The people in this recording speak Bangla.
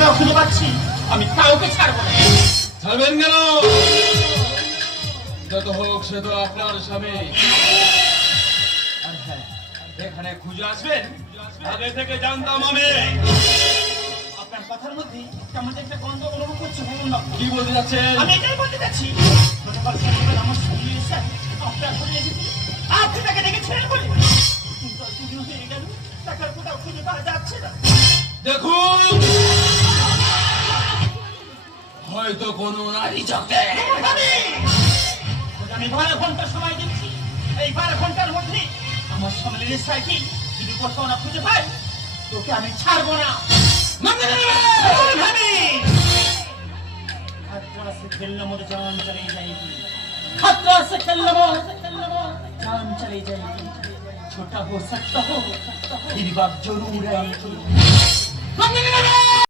পাচ্ছি আমি কাউকে ছাড়বো না। ছাড়বেন কেন? যত হোক সে তো আপনার স্বামী। আর হ্যাঁ এখানে খুঁজে আসবেন? আগে থেকে জানতাম আমি। আপনার কথার মধ্যে কেমন একটা গন্ধ অনুভব করছি বলুন না। কি বলতে যাচ্ছেন? আমি এটাই বলতে চাচ্ছি গতকাল সকালে আমার সঙ্গে এসে আপনার ঘরে এসেছি আপনি তাকে দেখেছিলেন বলে কিন্তু আজ হয়ে গেল টাকার কোথাও খুঁজে পাওয়া যাচ্ছে না। দেখুন হয়তো কোনো নারী চকে আমি আমি বারো ঘন্টা সময় দিচ্ছি এই বারো ঘন্টার মধ্যে আমার সামনে সাইকেল যদি কোথাও না খুঁজে পাই তোকে আমি ছাড়বো না ভাবি खतरा से खेलने में जान चली जाएगी खतरा से खेलने में जान चली जाएगी छोटा हो सकता हो फिर बात जरूर आएगी